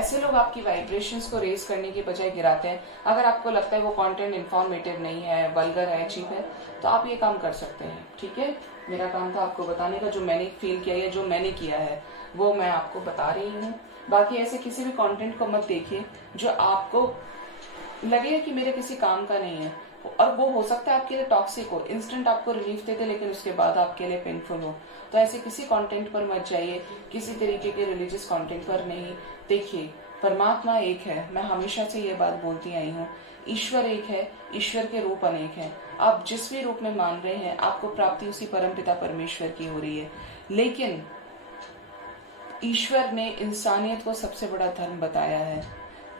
ऐसे लोग आपकी वाइब्रेशंस को रेज करने की बजाय गिराते हैं। अगर आपको लगता है वो कंटेंट इन्फॉर्मेटिव नहीं है, वल्गर है, चीप है, तो आप ये काम कर सकते हैं। ठीक है, मेरा काम था आपको बताने का, जो मैंने फील किया है, जो मैंने किया है वो मैं आपको बता रही हूँ। बाकी ऐसे किसी भी कंटेंट को मत देखिए जो आपको लगेगा कि मेरे किसी काम का नहीं है, और वो हो सकता है आपके लिए टॉक्सिक हो, इंस्टेंट आपको रिलीफ दे दे लेकिन उसके बाद आपके लिए पेनफुल हो। तो ऐसे किसी कंटेंट पर मत जाइए, किसी तरीके के रिलीजियस कंटेंट पर नहीं। देखिए, परमात्मा एक है, मैं हमेशा से ये बात बोलती आई हूँ। ईश्वर एक है, ईश्वर के रूप अनेक हैं। आप जिस भी रूप में मान रहे हैं, आपको प्राप्ति उसी परमपिता परमेश्वर की हो रही है। लेकिन ईश्वर ने इंसानियत को सबसे बड़ा धर्म बताया है,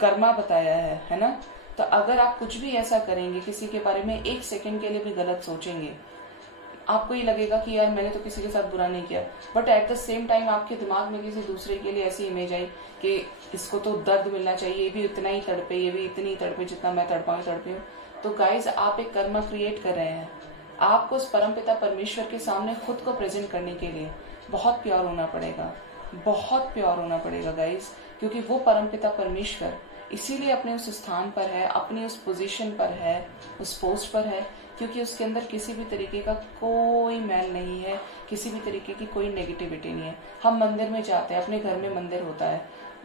कर्मा बताया है ना। तो अगर आप कुछ भी ऐसा करेंगे, किसी के बारे में एक सेकंड के लिए भी गलत सोचेंगे, आपको ये लगेगा कि यार मैंने तो किसी के साथ बुरा नहीं किया, but at the same time आपके दिमाग में किसी दूसरे के लिए ऐसी इमेज आई कि इसको तो दर्द मिलना चाहिए, ये भी उतना ही तड़पे, ये भी इतनी तड़पे जितना मैं तड़पी हूँ। तो गाइज, आप एक कर्मा क्रिएट कर रहे हैं। आपको उस परमपिता परमेश्वर के सामने खुद को प्रेजेंट करने के लिए बहुत प्योर होना पड़ेगा, बहुत प्योर होना पड़ेगा गाइज, क्योंकि वो परमपिता परमेश्वर इसीलिए अपने उस स्थान पर है, अपनी उस पोजीशन पर है, उस पोस्ट पर है, क्योंकि उसके अंदर किसी भी तरीके का कोई मैल नहीं है, किसी भी तरीके की कोई नेगेटिविटी नहीं है। हम मंदिर में जाते हैं, अपने घर में मंदिर होता है,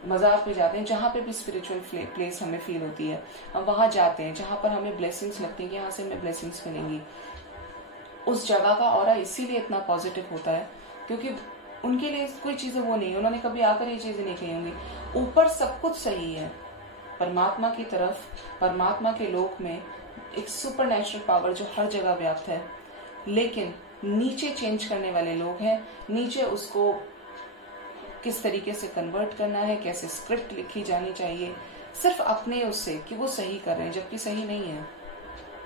मजार पे जाते हैं, जहाँ पे भी स्पिरिचुअल प्लेस हमें फील होती है, हम वहां जाते हैं जहाँ पर हमें ब्लेसिंग्स लगती है कि यहाँ से हमें ब्लेसिंग्स मिलेंगी। उस जगह का ऑरा इसीलिए इतना पॉजिटिव होता है क्योंकि उनके लिए कोई चीजें वो नहीं, उन्होंने कभी आकर ये चीजें नहीं कही होंगी। ऊपर सब कुछ सही है, परमात्मा की तरफ, परमात्मा के लोक में एक सुपर नेचुरल पावर जो हर जगह व्याप्त है, लेकिन नीचे चेंज करने वाले लोग हैं। नीचे उसको किस तरीके से कन्वर्ट करना है, कैसे स्क्रिप्ट लिखी जानी चाहिए, सिर्फ अपने उससे कि वो सही कर रहे हैं जबकि सही नहीं है।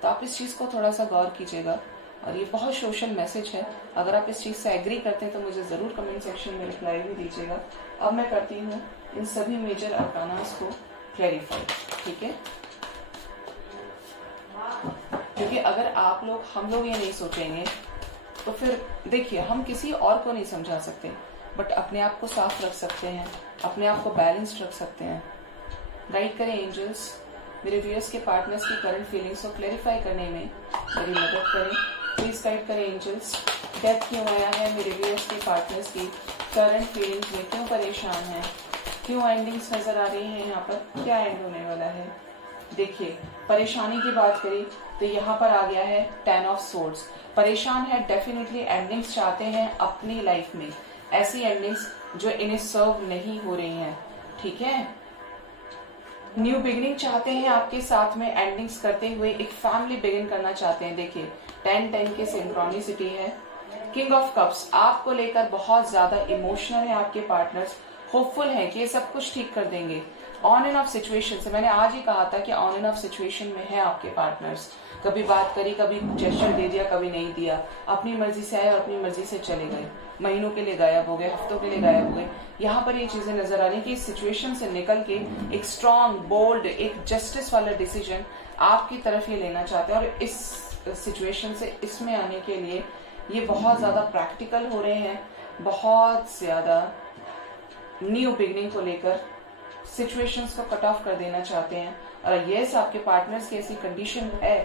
तो आप इस चीज को थोड़ा सा गौर कीजिएगा, और ये बहुत सोशल मैसेज है। अगर आप इस चीज से एग्री करते हैं तो मुझे जरूर कमेंट सेक्शन में रिप्लाई भी दीजिएगा। अब मैं करती हूँ इन सभी मेजर अरकानास को क्लैरिफाई, ठीक है। क्योंकि अगर आप लोग, हम लोग ये नहीं सोचेंगे तो फिर देखिए, हम किसी और को नहीं समझा सकते, बट अपने आप को साफ रख सकते हैं, अपने आप को बैलेंस्ड रख सकते हैं। गाइड करें एंजल्स, मेरे व्यूअर्स के पार्टनर्स की करंट फीलिंग्स को क्लैरिफाई करने में मेरी मदद करें। प्लीज गाइड करें एंजल्स, डेथ क्यों आया है मेरे व्यूअर्स के पार्टनर्स की करंट फीलिंग्स में, क्यों परेशान है, क्यों एंडिंग्स नजर आ रही है, यहाँ पर क्या एंड होने वाला है। देखिए, परेशानी की बात करें तो यहाँ पर आ गया है 10 ऑफ सोर्ड्स। परेशान है, डेफिनेटली एंडिंग्स चाहते हैं अपनी लाइफ में, ऐसी एंडिंग्स जो इन्हें सर्व नहीं हो रही हैं, ठीक है। न्यू बिगिनिंग चाहते हैं आपके साथ में, एंडिंग्स करते हुए एक फैमिली बिगिन करना चाहते हैं। देखिए 10-10 की सिंक्रोनिसिटी है। किंग ऑफ कप्स, आपको लेकर बहुत ज्यादा इमोशनल है आपके पार्टनर्स, होपफुल है कि ये सब कुछ ठीक कर देंगे। ऑन एंड ऑफ सिचुएशन से, मैंने आज ही कहा था कि ऑन एंड ऑफ सिचुएशन में है आपके पार्टनर्स। कभी बात करी, कभी जेस्चर दे दिया, कभी नहीं दिया, अपनी मर्जी से आए और अपनी मर्जी से चले गए, महीनों के लिए गायब हो गए, हफ्तों के लिए गायब हो गए। यहाँ पर ये चीजें नजर आ रही कि इस सिचुएशन से निकल के एक स्ट्रॉन्ग, बोल्ड, एक जस्टिस वाला डिसीजन आपकी तरफ ये लेना चाहते हैं। और इस सिचुएशन से इसमें आने के लिए ये बहुत ज्यादा प्रैक्टिकल हो रहे हैं, बहुत ज्यादा न्यू बिगनिंग को लेकर सिचुएशंस को कट ऑफ कर देना चाहते हैं। और यस, आपके पार्टनर्स की ऐसी कंडीशन है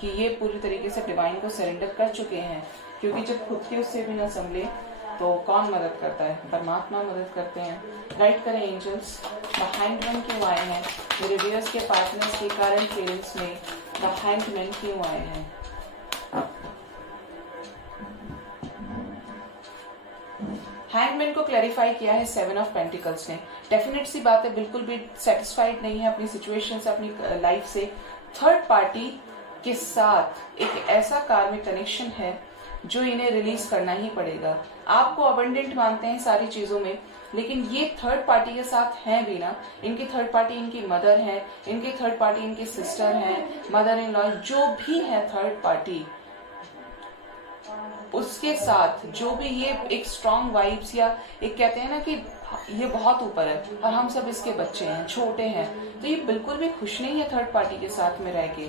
कि ये पूरी तरीके से डिवाइन को सरेंडर कर चुके हैं, क्योंकि जब खुद के उससे भी ना संभले तो कौन मदद करता है, परमात्मा मदद करते हैं। गाइड करें एंजल्स, द हैंगमैन क्यों आए हैं मेरे व्यूअर्स के पार्टनर्स के करंट फीलिंग्स में, द हैंगमैन क्यों आए हैं। हैंगमैन को क्लैरिफाई किया है 7 ऑफ पेंटिकल्स ने। डेफिनेट सी बात है, बिल्कुल भी सेटिस्फाइड नहीं है अपनी सिचुएशन से, अपनी लाइफ से। थर्ड पार्टी के साथ एक ऐसा कार्मिक कनेक्शन है जो इन्हें रिलीज करना ही पड़ेगा। आपको अबंडेंट मानते हैं सारी चीजों में, लेकिन ये थर्ड पार्टी के साथ हैं भी ना। इनकी थर्ड पार्टी इनकी मदर है, इनकी थर्ड पार्टी इनकी सिस्टर है, मदर इन लॉ, जो भी है थर्ड पार्टी, उसके साथ जो भी ये एक स्ट्रॉन्ग वाइब्स, या एक कहते हैं ना कि ये बहुत ऊपर है और हम सब इसके बच्चे हैं, छोटे हैं, तो ये बिल्कुल भी खुश नहीं है थर्ड पार्टी के साथ में रह के।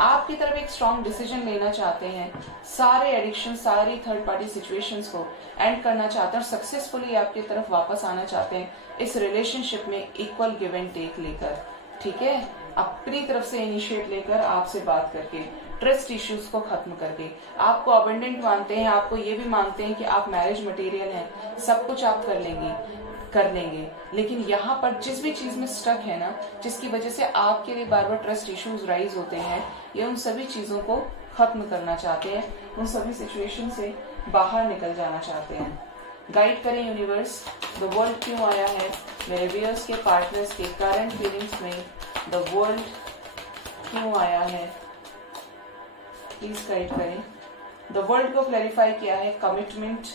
आपकी तरफ एक स्ट्रॉन्ग डिसीजन लेना चाहते हैं, सारे एडिक्शन, सारी थर्ड पार्टी सिचुएशंस को एंड करना चाहते हैं और सक्सेसफुली आपकी तरफ वापस आना चाहते हैं इस रिलेशनशिप में इक्वल गिव एंड टेक लेकर, ठीक है, अपनी तरफ से इनिशिएट लेकर, आपसे बात करके, ट्रस्ट इश्यूज को खत्म करके, आपको अबंडेंट मानते हैं, आपको ये भी मानते हैं कि आप मैरिज मटेरियल हैं, सब कुछ आप कर लेंगे, लेकिन यहाँ पर जिस भी चीज में स्टक है ना, जिसकी वजह से आपके लिए बार बार ट्रस्ट इश्यूज राइज होते हैं, ये उन सभी चीजों को खत्म करना चाहते हैं, उन सभी सिचुएशन से बाहर निकल जाना चाहते हैं। गाइड करें यूनिवर्स, द वर्ल्ड क्यों आया है मेरे व्यूअर्स के, पार्टनर्स के करंट फीलिंग्स में, द वर्ल्ड क्यों आया है, प्लीज गाइड करें। द वर्ल्ड को क्लैरिफाई किया है commitment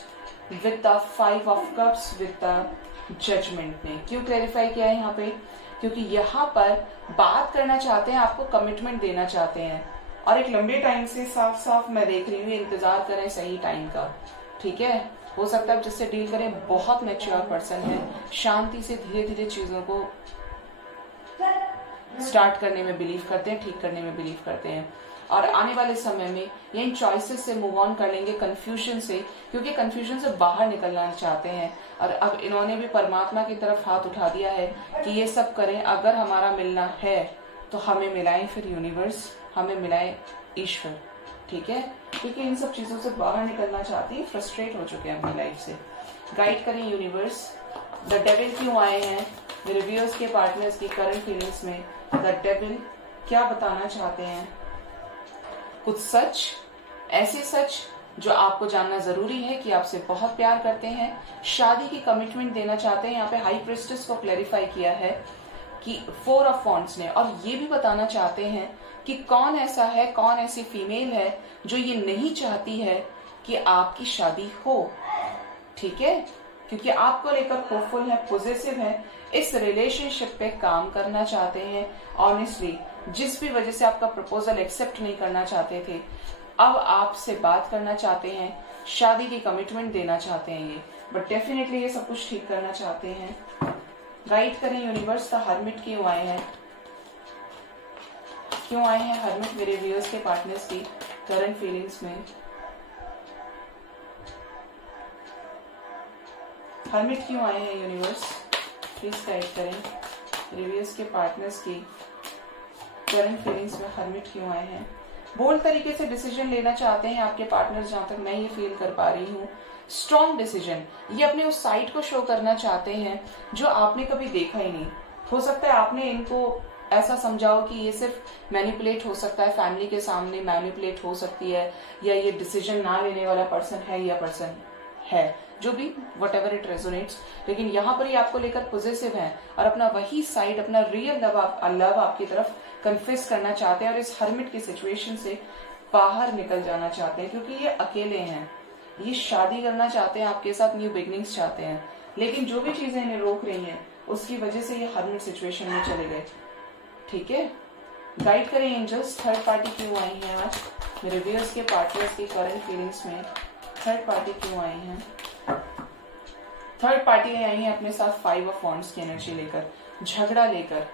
with the 5 of cups with the judgement ने। क्यों क्लैरिफाई किया है यहाँ पे? क्योंकि यहाँ पर बात करना चाहते हैं, आपको कमिटमेंट देना चाहते हैं, और एक लंबे टाइम से साफ साफ मैं देख रही हूँ, इंतजार करें सही टाइम का, ठीक है। हो सकता है जिससे डील करें बहुत मैच्योर पर्सन है, शांति से धीरे धीरे चीजों को स्टार्ट करने में बिलीव करते हैं, ठीक करने में बिलीव करते हैं, और आने वाले समय में ये इन चॉइसेस से मूव ऑन कर लेंगे, कंफ्यूजन से, क्योंकि कंफ्यूजन से बाहर निकलना चाहते हैं। और अब इन्होंने भी परमात्मा की तरफ हाथ उठा दिया है कि ये सब करें, अगर हमारा मिलना है तो हमें मिलाएं, फिर यूनिवर्स हमें मिलाए ईश्वर, ठीक है, क्योंकि इन सब चीजों से बाहर निकलना चाहती है, फ्रस्ट्रेट हो चुके हैं अपनी लाइफ से। गाइड करें यूनिवर्स, द डेविल क्यों आए हैं मेरे व्यूअर्स के, पार्टनर्स की करंट फीलिंग्स में, द डेविल क्या बताना चाहते हैं, कुछ सच, ऐसे सच जो आपको जानना जरूरी है कि आपसे बहुत प्यार करते हैं, शादी की कमिटमेंट देना चाहते हैं। यहाँ पे हाई प्रिस्टेस को क्लैरिफाई किया है कि 4 ऑफ वॉन्ड्स ने, और ये भी बताना चाहते हैं कि कौन ऐसा है, कौन ऐसी फीमेल है जो ये नहीं चाहती है कि आपकी शादी हो, ठीक है, क्योंकि आपको लेकर होपफुल है, पॉजिटिव है, इस रिलेशनशिप पे काम करना चाहते हैं ऑनेस्टली। जिस भी वजह से आपका प्रपोजल एक्सेप्ट नहीं करना चाहते थे, अब आपसे बात करना चाहते हैं, शादी की कमिटमेंट देना चाहते हैं ये, बट डेफिनेटली ये सब कुछ ठीक करना चाहते हैं। गाइड करें यूनिवर्स, द हर्मिट क्यों आए हैं, क्यों आए हैं हर्मिट मेरे व्यूअर्स के, पार्टनर्स की करंट फीलिंग्स में। हर्मिट क्यों आए हैं यूनिवर्स, प्लीज गाइड करें मेरे व्यूअर्स के, पार्टनर्स की करंट फीलिंग्स में हर्मिट क्यों आए हैं। बोल्ड तरीके से डिसीजन लेना चाहते हैं आपके पार्टनर, जहां तक मैं ये फील कर पा रही हूँ, स्ट्रॉन्ग डिसीजन, ये अपने उस साइड को शो करना चाहते हैं जो आपने कभी देखा ही नहीं। हो सकता है आपने इनको ऐसा समझाओ कि ये सिर्फ मैनिपुलेट हो सकता है, फैमिली के सामने मैनिपुलेट हो सकती है, या ये डिसीजन ना लेने वाला पर्सन है या पर्सन है, जो भी वट एवर इट रेजोनेट्स, लेकिन यहाँ पर ये आपको लेकर पॉजिटिव है और अपना वही साइड, अपना रियल लव आपकी तरफ कन्फेस करना चाहते हैं, और इस हर्मिट की सिचुएशन से बाहर निकल जाना चाहते हैं, क्योंकि ये अकेले हैं, ये शादी करना चाहते हैं आपके साथ, न्यू बिगनिंग्स चाहते हैं, लेकिन जो भी चीजें इन्हें रोक रही हैं उसकी वजह से ये हर्मिट सिचुएशन में चले गए, ठीक है। गाइड करें एंजल्स, थर्ड पार्टी क्यों आई है आज मेरे व्यूअर्स के, पार्टनर्स की करंट फीलिंग्स में, थर्ड पार्टी क्यों आई है। थर्ड पार्टी आई है अपने साथ 5 ऑफ वॉन्ड्स की एनर्जी लेकर, झगड़ा लेकर।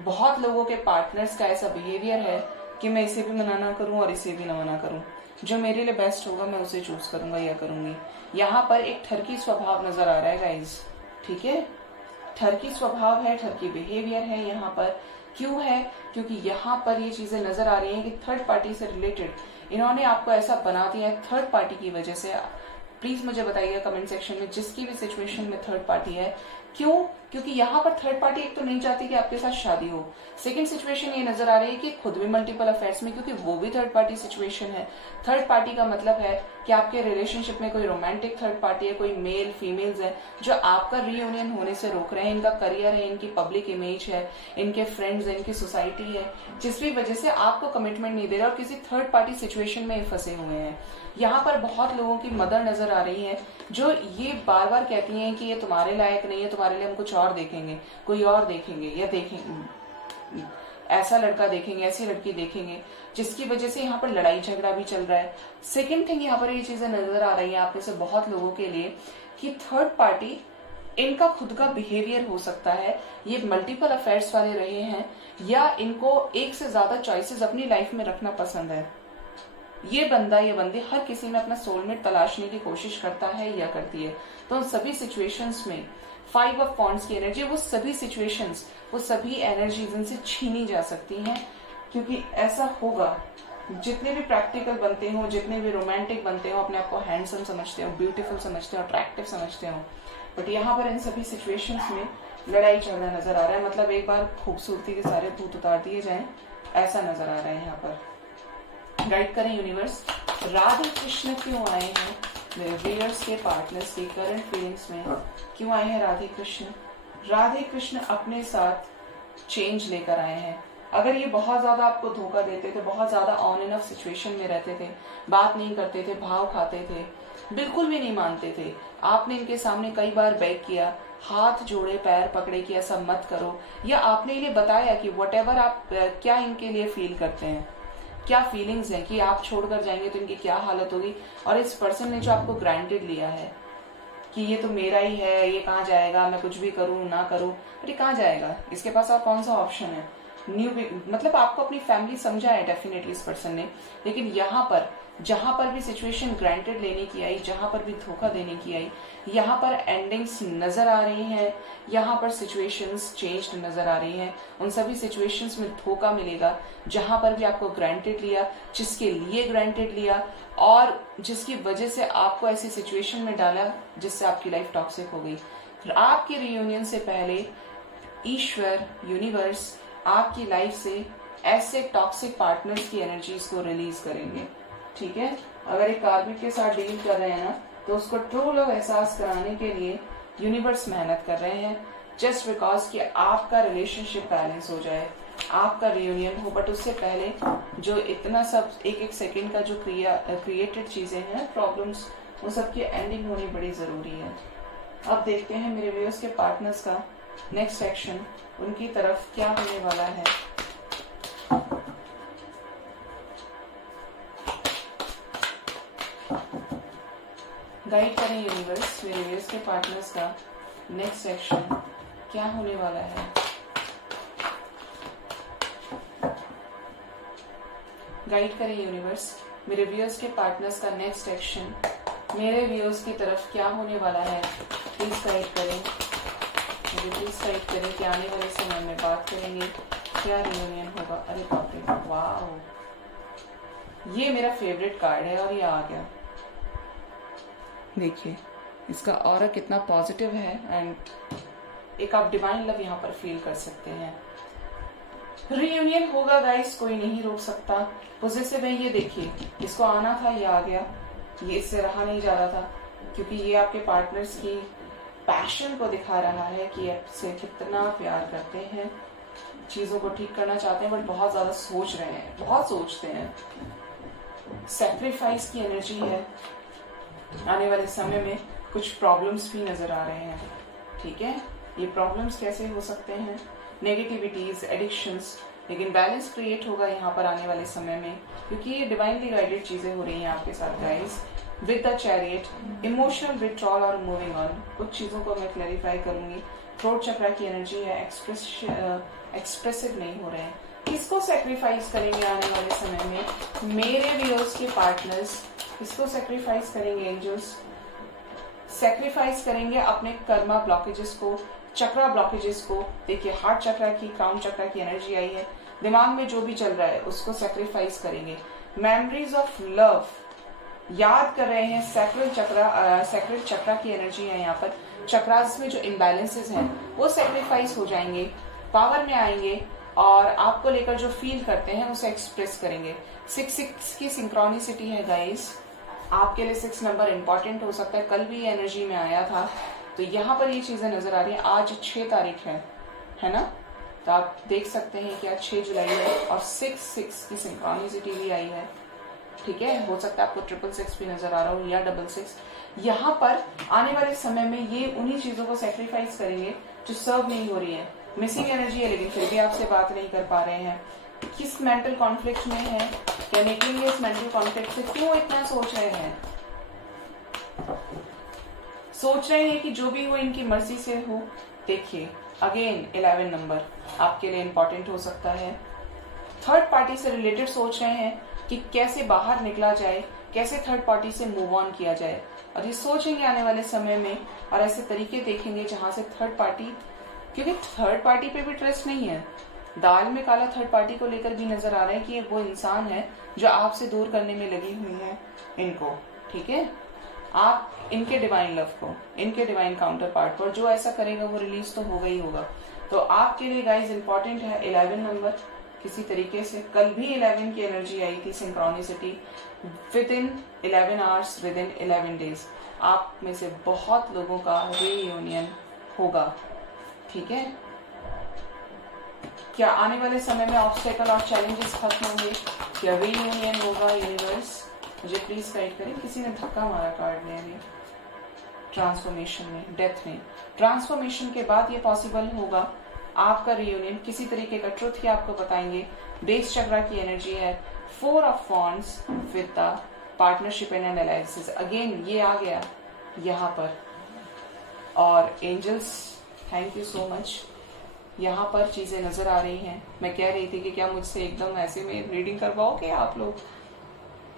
बहुत लोगों के पार्टनर्स का ऐसा बिहेवियर है कि मैं इसे भी मना ना करूं और इसे भी ना मना करूं, जो मेरे लिए बेस्ट होगा मैं उसे चूज करूंगा या करूंगी। यहाँ पर एक ठरकी स्वभाव नजर आ रहा है गाइज, ठीक है, ठरकी स्वभाव है, ठरकी बिहेवियर है यहाँ पर। क्यों है? क्योंकि यहाँ पर ये चीजें नजर आ रही हैं कि थर्ड पार्टी से रिलेटेड इन्होंने आपको ऐसा बना दिया है थर्ड पार्टी की वजह से। प्लीज मुझे बताइएगा कमेंट सेक्शन में, जिसकी भी सिचुएशन में थर्ड पार्टी है, क्यों? क्योंकि यहाँ पर थर्ड पार्टी एक तो नहीं चाहती कि आपके साथ शादी हो, सेकंड सिचुएशन ये नजर आ रही है कि खुद भी मल्टीपल अफेयर्स में, क्योंकि वो भी थर्ड पार्टी सिचुएशन है। थर्ड पार्टी का मतलब है कि आपके रिलेशनशिप में कोई रोमांटिक थर्ड पार्टी है, कोई मेल फीमेल्स है जो आपका रीयूनियन होने से रोक रहे हैं। इनका करियर है, इनकी पब्लिक इमेज है, इनके फ्रेंड्स है, इनकी सोसाइटी है, जिस भी वजह से आपको कमिटमेंट नहीं दे रहा और किसी थर्ड पार्टी सिचुएशन में फंसे हुए हैं। यहाँ पर बहुत लोगों की मदर नजर आ रही है जो ये बार बार कहती हैं कि ये तुम्हारे लायक नहीं है, तुम्हारे लिए हम कुछ और देखेंगे, कोई और देखेंगे, या देखेंगे ऐसा लड़का देखेंगे, ऐसी लड़की देखेंगे, जिसकी वजह से यहाँ पर लड़ाई झगड़ा भी चल रहा है। सेकेंड थिंग, यहाँ पर ये चीजें नजर आ रही है आप में से बहुत लोगों के लिए कि थर्ड पार्टी इनका खुद का बिहेवियर हो सकता है, ये मल्टीपल अफेयर्स वाले रहे हैं, या इनको एक से ज्यादा चॉइसेस अपनी लाइफ में रखना पसंद है। ये बंदा या बंदी हर किसी में अपना सोलमेट तलाशने की कोशिश करता है या करती है। तो उन सभी सिचुएशंस में 5 ऑफ वॉन्ड्स की एनर्जी, वो सभी सिचुएशंस, वो सभी एनर्जीज इनसे छीनी जा सकती हैं, क्योंकि ऐसा होगा। जितने भी प्रैक्टिकल बनते हो, जितने भी रोमांटिक बनते हो, अपने आप को हैंडसम समझते हो, ब्यूटीफुल समझते हो, अट्रैक्टिव समझते हो, बट यहाँ पर इन सभी सिचुएशंस में लड़ाई झगड़ा नजर आ रहा है। मतलब एक बार खूबसूरती के सारे भूत उतार दिए जाएं, ऐसा नजर आ रहा है यहाँ पर। गाइड करें यूनिवर्स, राधे कृष्ण क्यों आए हैं मेरे व्यूअर्स के पार्टनर्स की करंट फीलिंग्स में, क्यों आए हैं राधे कृष्ण? राधे कृष्ण अपने साथ चेंज लेकर आए हैं। अगर ये बहुत ज्यादा आपको धोखा देते थे, बहुत ज्यादा ऑन एंड ऑफ सिचुएशन में रहते थे, बात नहीं करते थे, भाव खाते थे, बिल्कुल भी नहीं मानते थे, आपने इनके सामने कई बार बेग किया, हाथ जोड़े, पैर पकड़े कि ऐसा मत करो, या आपने इन्हें बताया कि व्हाटएवर आप क्या इनके लिए फील करते हैं, क्या फीलिंग्स हैं, कि आप छोड़कर जाएंगे तो इनकी क्या हालत होगी। और इस पर्सन ने जो आपको ग्रांटेड लिया है कि ये तो मेरा ही है, ये कहाँ जाएगा, मैं कुछ भी करूं ना करूं, अरे कहाँ जाएगा, इसके पास और कौन सा ऑप्शन है। न्यू, मतलब आपको अपनी फैमिली समझा है डेफिनेटली इस पर्सन ने, लेकिन यहाँ पर जहां पर भी सिचुएशन ग्रांटेड लेने की आई, जहां पर भी धोखा देने की आई, यहाँ पर एंडिंग्स नजर आ रही हैं, यहाँ पर सिचुएशंस चेंज्ड नजर आ रही हैं। उन सभी सिचुएशंस में धोखा मिलेगा, जहां पर भी आपको ग्रांटेड लिया, जिसके लिए ग्रांटेड लिया, और जिसकी वजह से आपको ऐसी सिचुएशन में डाला जिससे आपकी लाइफ टॉक्सिक हो गई। आपके रियूनियन से पहले ईश्वर, यूनिवर्स आपकी लाइफ से ऐसे टॉक्सिक पार्टनर्स की एनर्जीज को रिलीज करेंगे। ठीक है, अगर एक कार्मिक के साथ डील कर रहे हैं ना, तो उसको ट्रू लव एहसास कराने के लिए यूनिवर्स मेहनत कर रहे हैं, जस्ट बिकॉज कि आपका रिलेशनशिप बैलेंस हो जाए, आपका रियूनियन हो। बट उससे पहले जो इतना सब एक एक सेकंड का जो क्रिएटेड चीजें हैं, प्रॉब्लम्स, वो सबकी एंडिंग होनी बड़ी जरूरी है। अब देखते हैं मेरे व्यूअर्स के पार्टनर्स का नेक्स्ट एक्शन, उनकी तरफ क्या होने वाला है। गाइड करें यूनिवर्स, मेरे व्यूअर्स के पार्टनर्स का नेक्स्ट एक्शन क्या होने वाला है। गाइड करें यूनिवर्स, मेरे व्यूअर्स के पार्टनर्स का नेक्स्ट एक्शन मेरे व्यूअर्स की तरफ क्या होने वाला है। प्लीज गाइड करें, मुझे प्लीज गाइड करें कि आने वाले समय में बात करेंगे, क्या रियूनियन होगा। अरे बाप रे, वाह, ये मेरा फेवरेट कार्ड है और ये आ गया। देखिए इसका ऑरा कितना पॉजिटिव है, एंड एक आप डिवाइन लव यहाँ पर फील कर सकते हैं। रियूनियन होगा गाइस, कोई नहीं रोक सकता। पॉजिटिव है, ये देखिए, इसको आना था, ये आ गया, ये इससे रहा नहीं जा रहा था, क्योंकि ये आपके पार्टनर्स की पैशन को दिखा रहा है कि आपसे कितना प्यार करते हैं, चीजों को ठीक करना चाहते हैं, बट बहुत ज्यादा सोच रहे हैं, बहुत सोचते हैं। सैक्रिफाइस की एनर्जी है, आने वाले समय में कुछ प्रॉब्लम्स भी नजर आ रहे हैं। ठीक है, ये प्रॉब्लम्स कैसे हो सकते हैं, नेगेटिविटीज, एडिक्शंस, लेकिन बैलेंस क्रिएट होगा यहाँ पर आने वाले समय में, क्योंकि ये डिवाइनली गाइडेड चीजें हो रही हैं आपके साथ guys. With the chariot, emotional withdrawal और मूविंग ऑन, कुछ चीजों को मैं क्लैरिफाई करूंगी। थ्रोट चक्रा की एनर्जी है, एक्सप्रेसिव नहीं हो रहे हैं। किसको सेक्रीफाइस करेंगे आने वाले समय में मेरे व्यूअर्स के पार्टनर्स, किसको सेक्रीफाइस करेंगे एंजल्स? सेक्रीफाइस करेंगे अपने कर्मा ब्लॉकेजेस को, चक्रा ब्लॉकेजेस को। देखिए हार्ट चक्रा की, क्राउन चक्रा की एनर्जी आई है, दिमाग में जो भी चल रहा है उसको सेक्रीफाइस करेंगे। मेमोरीज ऑफ लव याद कर रहे हैं, सेक्रेट चक्रा की एनर्जी है यहाँ पर। चक्रास में जो इम्बैलेंसेस हैं वो सेक्रीफाइस हो जाएंगे, पावर में आएंगे, और आपको लेकर जो फील करते हैं उसे एक्सप्रेस करेंगे। 6 की सिंक्रोनिसिटी है गाइस, आपके लिए 6 नंबर इंपॉर्टेंट हो सकता है। कल भी ये एनर्जी में आया था, तो यहाँ पर ये चीजें नजर आ रही है। आज 6 तारीख है ना, तो आप देख सकते हैं कि आज 6 जुलाई है और 6 की सिंक्रोनिसिटी भी आई है। ठीक है, हो सकता है आपको 666 भी नजर आ रहा हो या 66। यहाँ पर आने वाले समय में ये उन्हीं चीजों को सेक्रीफाइस करेंगे जो सर्व नहीं हो रही है। मिसिंग एनर्जी है, लेकिन फिर भी आपसे बात नहीं कर पा रहे हैं। किस मेंटल कॉन्फ्लिक्ट में है, क्या निकलेंगे इस मेंटल कॉन्फ्लिक्ट से, क्यों इतना सोच रहे हैं? सोच रहे हैं कि जो भी हो इनकी मर्जी से हो। देखिए अगेन 11 नंबर आपके लिए इंपॉर्टेंट हो सकता है। थर्ड पार्टी से रिलेटेड सोच रहे हैं कि कैसे बाहर निकला जाए, कैसे थर्ड पार्टी से मूव ऑन किया जाए, और ये सोचेंगे आने वाले समय में, और ऐसे तरीके देखेंगे जहां से थर्ड पार्टी, क्योंकि थर्ड पार्टी पे भी ट्रस्ट नहीं है, दाल में काला थर्ड पार्टी को लेकर भी नजर आ रहा है कि ये वो इंसान है जो आपसे दूर करने में लगी हुई है इनको। ठीक है, आप इनके डिवाइन लव को, इनके डिवाइन काउंटर पार्ट पर जो ऐसा करेगा वो रिलीज तो होगा ही होगा। तो आपके लिए गाइज इंपॉर्टेंट है 11 नंबर। किसी तरीके से कल भी 11 की एनर्जी आई थी, synchronicity with in 11 hours, with in 11 days आप में से बहुत लोगों का रीयूनियन होगा। ठीक है, क्या आने वाले समय में ऑब्स्टेकल और चैलेंजेस खत्म होंगे, क्या रीयूनियन होगा? यूनिवर्स मुझे प्लीज गाइड करें। किसी ने धक्का मारा कार्ड में अभी, ट्रांसफॉर्मेशन में, डेथ में। ट्रांसफॉर्मेशन के बाद ये पॉसिबल होगा आपका रियूनियन, किसी तरीके का ट्रुथ ही आपको बताएंगे। बेस चक्रा की एनर्जी है, 4 of wands with the partnership and analysis. Again ये आ गया यहाँ पर, और angels thank you so much. यहाँ पर चीजें नजर आ रही हैं। मैं कह रही थी कि क्या मुझसे एकदम ऐसे में रीडिंग करवाओगे आप लोग,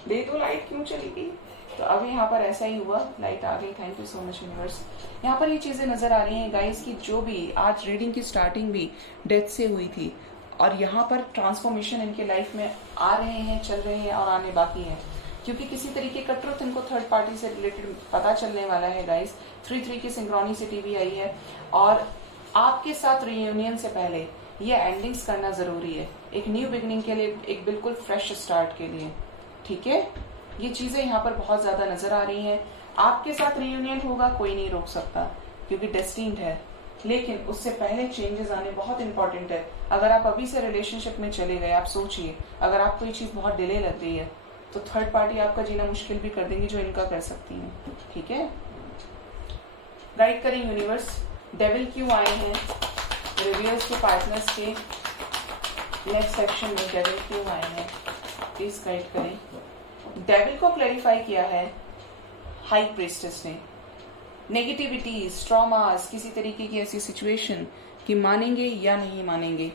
दे दो लाइट क्यों चली गई? तो अभी यहाँ पर ऐसा ही हुआ, लाइट आ गई। Thank you so much universe. यहाँ पर ये चीजें नजर आ रही हैं गाइस की जो भी आज रीडिंग की स्टार्टिंग भी डेथ से हुई थी, और यहाँ पर ट्रांसफॉर्मेशन इनके लाइफ में आ रहे हैं, चल रहे हैं और आने बाकी हैं, क्योंकि किसी तरीके का ट्रुथ इनको थर्ड पार्टी से रिलेटेड पता चलने वाला है गाइस। 3-3 की सिंक्रोनिसिटी भी आई है, और आपके साथ रियूनियन से पहले ये एंडिंग्स करना जरूरी है, एक न्यू बिगिनिंग के लिए, एक बिल्कुल फ्रेश स्टार्ट के लिए। ठीक है, ये चीजें यहाँ पर बहुत ज्यादा नजर आ रही हैं। आपके साथ रियूनियन होगा, कोई नहीं रोक सकता क्योंकि डेस्टिन्ड है, लेकिन उससे पहले चेंजेस आने बहुत इंपॉर्टेंट है। अगर आप अभी से रिलेशनशिप में चले गए, आप सोचिए अगर आपको ये चीज बहुत डिले लग रही है तो थर्ड पार्टी आपका जीना मुश्किल भी कर देंगी जो इनका कर सकती है। ठीक है, गाइड करें यूनिवर्स, डेविल क्यों आए हैं रिव्यूअर्स के पार्टनर्स के नेक्स्ट सेक्शन में, डेविल क्यों आए हैं प्लीज गाइड करें। डेविल को क्लैरिफाई किया है हाई प्रीस्टेस ने, नेगेटिविटीज, ट्रॉमास, किसी तरीके की ऐसी सिचुएशन कि मानेंगे या नहीं मानेंगे।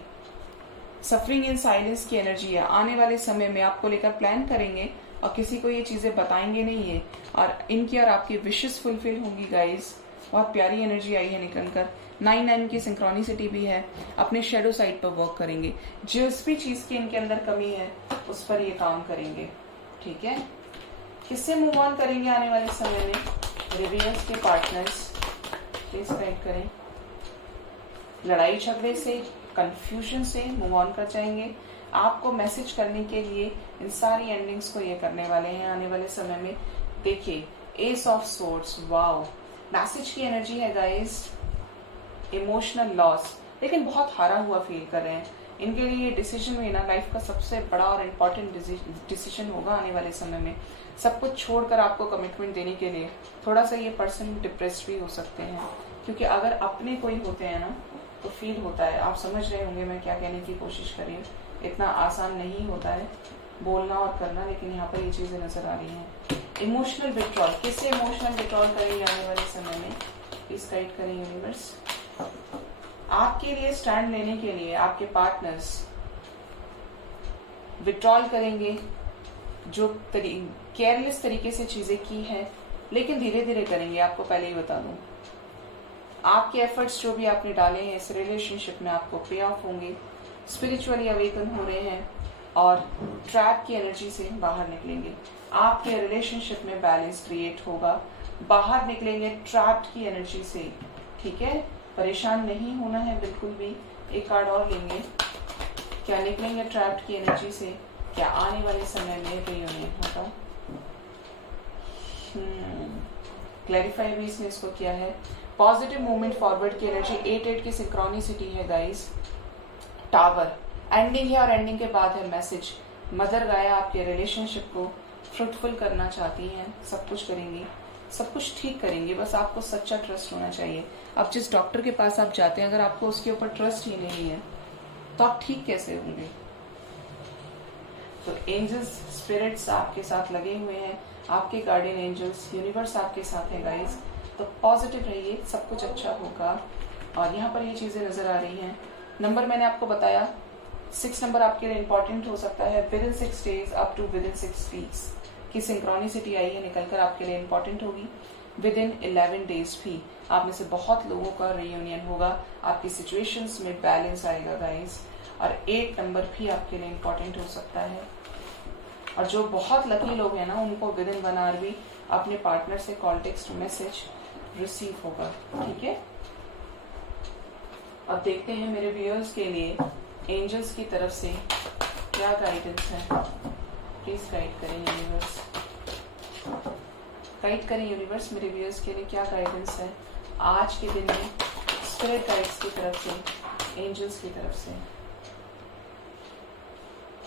सफरिंग इन साइलेंस की एनर्जी है, आने वाले समय में आपको लेकर प्लान करेंगे और किसी को ये चीजें बताएंगे नहीं है, और इनकी और आपकी विशेस फुलफिल होंगी गाइस। बहुत प्यारी एनर्जी आई है निकल कर। 9-9 की सिंक्रोनिसिटी भी है, अपने शेडो साइड पर वर्क करेंगे, जिस भी चीज की इनके अंदर कमी है उस पर ये काम करेंगे। ठीक है, किससे मूव ऑन करेंगे आने वाले समय में? रिव्यूअर्स के पार्टनर्स प्लीज गाइड करें। लड़ाई झगड़े से, कंफ्यूजन से मूव ऑन कर जाएंगे। आपको मैसेज करने के लिए इन सारी एंडिंग्स को ये करने वाले हैं आने वाले समय में। देखिए S of swords, wow, message की एनर्जी है गाइस। इमोशनल लॉस, लेकिन बहुत हारा हुआ फील कर रहे हैं। इनके लिए ये डिसीजन लेना लाइफ का सबसे बड़ा और इम्पोर्टेंट डिसीजन होगा आने वाले समय में। सब कुछ छोड़कर आपको कमिटमेंट देने के लिए थोड़ा सा ये पर्सन डिप्रेस्ड भी हो सकते हैं, क्योंकि अगर अपने कोई होते हैं ना तो फील होता है। आप समझ रहे होंगे मैं क्या कहने की कोशिश कर रही हूँ। इतना आसान नहीं होता है बोलना और करना, लेकिन यहाँ पर ये चीजें नजर आ रही हैं। इमोशनल विड्रॉल, किससे इमोशनल विड्रॉल करेंगे आने वाले समय में प्लीज गाइड करें यूनिवर्स। आपके लिए स्टैंड लेने के लिए आपके पार्टनर्स विड्रॉल करेंगे, जो केयरलेस तरीके से चीजें की है, लेकिन धीरे धीरे करेंगे। आपको पहले ही बता दूं, आपके एफर्ट्स जो भी आपने डाले हैं इस रिलेशनशिप में आपको पे ऑफ होंगे। स्पिरिचुअली अवेकन हो रहे हैं और ट्रैप की एनर्जी से बाहर निकलेंगे। आपके रिलेशनशिप में बैलेंस क्रिएट होगा, बाहर निकलेंगे ट्रैप्ड की एनर्जी से। ठीक है, परेशान नहीं होना है बिल्कुल भी। एक कार्ड और लेंगे, क्या निकलेंगे ट्रैप्ड की एनर्जी से, क्या आने वाले समय में रियूनियन होगा। क्लैरिफाई भी इसने इसको किया है। पॉजिटिव मूवमेंट फॉरवर्ड की एनर्जी, 8-8 की सिंक्रोनिसिटी है गाइस। टावर एंडिंग है और एंडिंग के बाद है मैसेज। मदर गाया आपके रिलेशनशिप को फ्रूटफुल करना चाहती हैं, सब कुछ करेंगी, सब कुछ ठीक करेंगे, बस आपको सच्चा ट्रस्ट होना चाहिए। अब जिस डॉक्टर के पास आप जाते हैं, अगर आपको उसके ऊपर ट्रस्ट ही नहीं है तो आप ठीक कैसे होंगे। तो एंजल्स, स्पिरिट्स आपके साथ लगे हुए हैं, आपके गार्डियन एंजल्स, यूनिवर्स आपके साथ है गाइस। तो पॉजिटिव रहिए, सब कुछ अच्छा होगा। और यहाँ पर ये चीजें नजर आ रही हैं। नंबर मैंने आपको बताया 6 नंबर आपके लिए इंपॉर्टेंट हो सकता है। Within 6 days up to within 6 weeks की सिंक्रोनिसिटी आई है, निकलकर आपके लिए इंपॉर्टेंट होगी। विद इन 11 days भी आप में से बहुत लोगों का रियूनियन होगा, आपकी सिचुएशंस में बैलेंस आएगा गाइस। और 8 नंबर भी आपके लिए इंपॉर्टेंट हो सकता है। और जो बहुत लकी लोग हैं ना, उनको विद इन 1 hour भी अपने पार्टनर से कॉल, टेक्स्ट, मैसेज रिसीव होगा। ठीक है, अब देखते हैं मेरे व्यूअर्स के लिए एंजल्स की तरफ से क्या गाइडेंस है। प्लीज गाइड करें यूनिवर्स, गाइड करें यूनिवर्स, मेरे व्यूअर्स के लिए क्या गाइडेंस है आज के दिन में स्पिरिट गाइड्स की तरफ से, एंजल्स की तरफ से।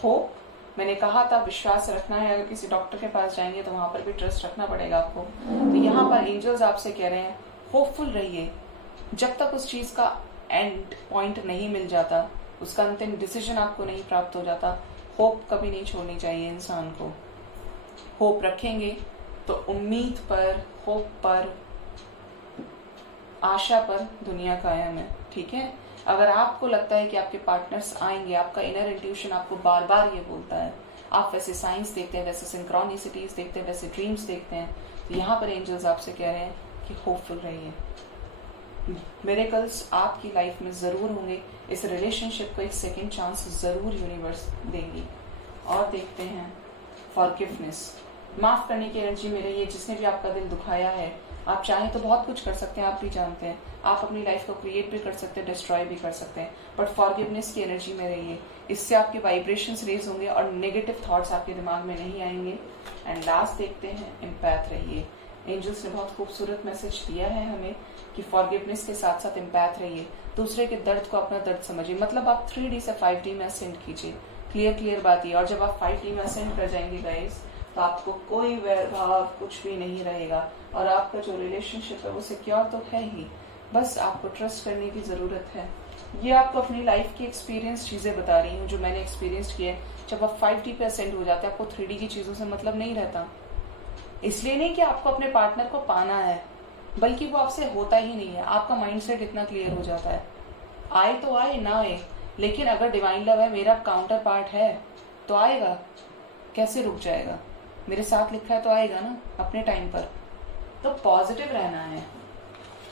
होप, मैंने कहा था विश्वास रखना है। अगर किसी डॉक्टर के पास जाएंगे तो वहां पर भी ट्रस्ट रखना पड़ेगा आपको। तो यहाँ पर एंजल्स आपसे कह रहे हैं होपफुल रहिए। जब तक उस चीज का एंड पॉइंट नहीं मिल जाता, उसका अंतिम डिसीजन आपको नहीं प्राप्त हो जाता, होप कभी नहीं छोड़नी चाहिए इंसान को। होप रखेंगे तो उम्मीद पर, होप पर, आशा पर दुनिया कायम है। ठीक है, अगर आपको लगता है कि आपके पार्टनर्स आएंगे, आपका इनर इंट्यूशन आपको बार बार ये बोलता है, आप वैसे साइंस देखते हैं, वैसे सिंक्रोनिसिटीज देखते हैं, वैसे ड्रीम्स देखते हैं, तो यहाँ पर एंजल्स आपसे कह रहे हैं कि होपफुल रहिए। मिरेकल्स आपकी लाइफ में जरूर होंगे। इस रिलेशनशिप को एक सेकेंड चांस जरूर यूनिवर्स देंगी। और देखते हैं फॉरगिवनेस, माफ करने की एनर्जी में रहिए। जिसने भी आपका दिल दुखाया है, आप चाहें तो बहुत कुछ कर सकते हैं, आप भी जानते हैं। आप अपनी लाइफ को क्रिएट भी कर सकते हैं, डिस्ट्रॉय भी कर सकते हैं, बट फॉरगिवनेस की एनर्जी में रहिए। इससे आपके वाइब्रेशंस रेज होंगे और नेगेटिव थॉट्स आपके दिमाग में नहीं आएंगे। एंड लास्ट देखते हैं एम्पैथ रहिए। एंजल्स ने बहुत खूबसूरत मैसेज दिया है हमें कि फॉरगिवनेस के साथ साथ एम्पैथ रहिए। दूसरे के दर्द को अपना दर्द समझिए। मतलब आप 3D से 5D में असेंड कीजिए। क्लियर बात है। और जब आप 5D में असेंड कर जाएंगे गाइस, तो आपको कोई वैर भाव कुछ भी नहीं रहेगा और आपका जो रिलेशनशिप है वो सिक्योर तो है ही, बस आपको ट्रस्ट करने की जरूरत है। ये आपको अपनी लाइफ की एक्सपीरियंस चीजें बता रही हूँ जो मैंने एक्सपीरियंस किया है। जब आप 5D पे असेंड हो जाते हैं, आपको 3D की चीजों से मतलब नहीं रहता। इसलिए नहीं कि आपको अपने पार्टनर को पाना है, बल्कि वो आपसे होता ही नहीं है। आपका माइंडसेट इतना क्लियर हो जाता है, आए तो आए, ना आए, लेकिन अगर डिवाइन लव है, मेरा काउंटर पार्ट है, तो आएगा। कैसे रुक जाएगा? मेरे साथ लिखा है तो आएगा ना, अपने टाइम पर। तो पॉजिटिव रहना है।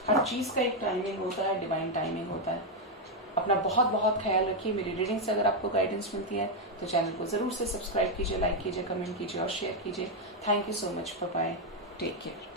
हर चीज का एक टाइमिंग होता है, डिवाइन टाइमिंग होता है। अपना बहुत बहुत ख्याल रखिए। मेरी रीडिंग से अगर आपको गाइडेंस मिलती है तो चैनल को जरूर से सब्सक्राइब कीजिए, लाइक कीजिए, कमेंट कीजिए और शेयर कीजिए। Thank you so much, bye bye, take care.